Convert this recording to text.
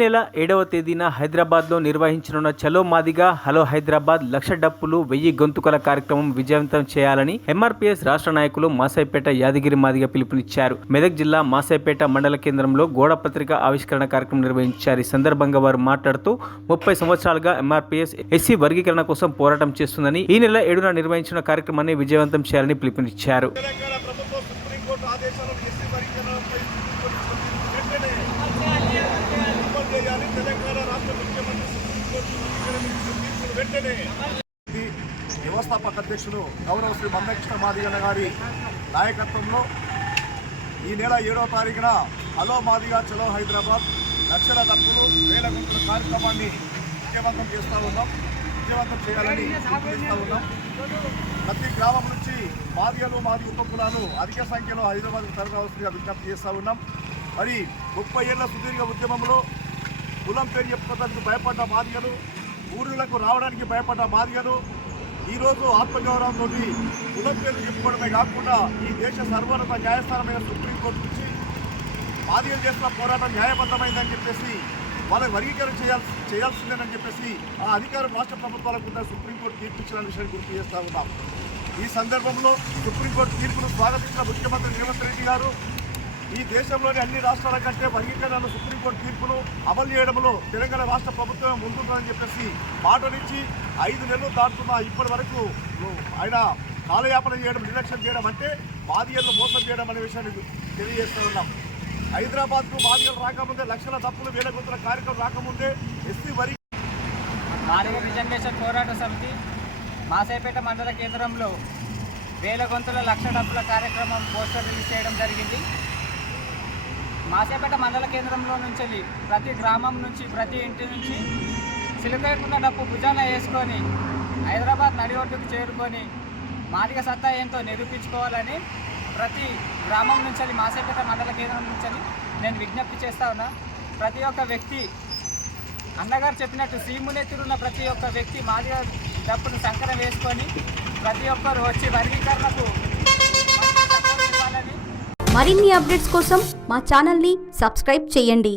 నెల 7వ తేదీన హైదరాబాద్లో నిర్వహించనున్న చలో మాదిగా హలో హైదరాబాద్ లక్ష డప్పులు 1000 గొంతుకల కార్యక్రమం విజయవంతం చేయాలని ఎంఆర్పీఎస్ రాష్ట్ర నాయకులు మాసాయిపేట యాదగిరి మాదిగ పిలుపునిచ్చారు. మెదక్ జిల్లా మాసాయిపేట మండల కేంద్రంలో గోడ పత్రిక ఆవిష్కరణ కార్యక్రమం నిర్వహించారు. ఈ సందర్భంగా వారు మాట్లాడుతూ 30 సంవత్సరాలుగా ఎంఆర్పీఎస్ ఎస్సీ వర్గీకరణ కోసం పోరాటం చేస్తుందని ఈ నెల 7న నిర్వహించిన కార్యక్రమాన్ని విజయవంతం చేయాలని పిలుపునిచ్చారు. వ్యవస్థాపక అధ్యక్షులు గౌరవ శ్రీ మందకృష్ణ మాదిగన్న గారి నాయకత్వంలో ఈ నెల 7వ తారీఖున హలో మాదిగా చలో హైదరాబాద్ లక్షల డప్పులు 1000 గుంటల కార్యక్రమాన్ని విజయవంతం చేయాలని పిలుపునిస్తూ ఉన్నాం. ప్రతి గ్రామం నుంచి మాదిగలు మాది ఉపకులాలు అధిక సంఖ్యలో హైదరాబాద్కు తరలివలసిందిగా విజ్ఞప్తి చేస్తూ ఉన్నాం. మరి 30 ఏళ్ల సుదీర్ఘ ఉద్యమంలో కులం పేరు చెప్పుకోవడానికి భయపడ్డ మాదిగలు, ఊరులకు రావడానికి భయపడ్డ మాదిగలు ఈరోజు ఆత్మగౌరవంతో కులం పేరు చెప్పుకోవడమే కాకుండా ఈ దేశ సర్వోన్నత న్యాయస్థానమైన సుప్రీంకోర్టు నుంచి మాదిగలు చేస్తున్న పోరాటం న్యాయబద్ధమైందని చెప్పేసి వాళ్ళకి వర్గీకరణ చేయాల్సిందేనని చెప్పేసి ఆ అధికారం రాష్ట్ర ప్రభుత్వాలకు సుప్రీంకోర్టు తీర్పు ఇచ్చిన విషయాన్ని గుర్తు చేస్తూ ఉన్నాం. ఈ సందర్భంలో సుప్రీంకోర్టు తీర్పును స్వాగతించిన ముఖ్యమంత్రి రేవంత్ రెడ్డి గారు ఈ దేశంలోని అన్ని రాష్ట్రాల కంటే వర్గీకరణ సుప్రీంకోర్టు తీర్పును అమలు చేయడంలో తెలంగాణ రాష్ట్ర ప్రభుత్వం ముందుంటుందని చెప్పేసి మాటనిచ్చి 5 నెలలు దాటుతున్న ఇప్పటి వరకు ఆయన కాలయాపన చేయడం, నిర్లక్ష్యం చేయడం అంటే మాదిగలను మోసం చేయడం అనే విషయాన్ని తెలియజేస్తూ ఉన్నాం. హైదరాబాద్కు మాదిగలు రాకముందే లక్షల డప్పులు 1000 గుంటల కార్యక్రమం రాకముందే ఎస్సీ మాదిగ రిజర్వేషన్ పోరాట సమితి మాసాయిపేట మండల కేంద్రంలో 1000 గుంటల లక్ష డప్పుల కార్యక్రమం పోస్టర్ రిలీజ్ చేయడం జరిగింది. మాసాయిపేట మండల కేంద్రంలో నుంచి ప్రతి గ్రామం నుంచి ప్రతి ఇంటి నుంచి సిలిపేకున్న డప్పు భుజాన వేసుకొని హైదరాబాద్ నడిఒడ్డుకు చేరుకొని మాదిగ సత్తా ఏంటో నిరూపించుకోవాలని ప్రతి గ్రామం నుంచి మాసాయిపేట మండల కేంద్రం నుంచి నేను విజ్ఞప్తి చేస్తా ఉన్నా. ప్రతి ఒక్క వ్యక్తి అన్నగారు చెప్పినట్టు సీమునెత్తురున్న ప్రతి ఒక్క వ్యక్తి మాదిగ డప్పును సంకరం వేసుకొని ప్రతి ఒక్కరు వచ్చి వర్గీకరణకు ఇవ్వాలని. మరిన్ని అప్డేట్స్ కోసం మా ఛానల్ని సబ్స్క్రైబ్ చేయండి.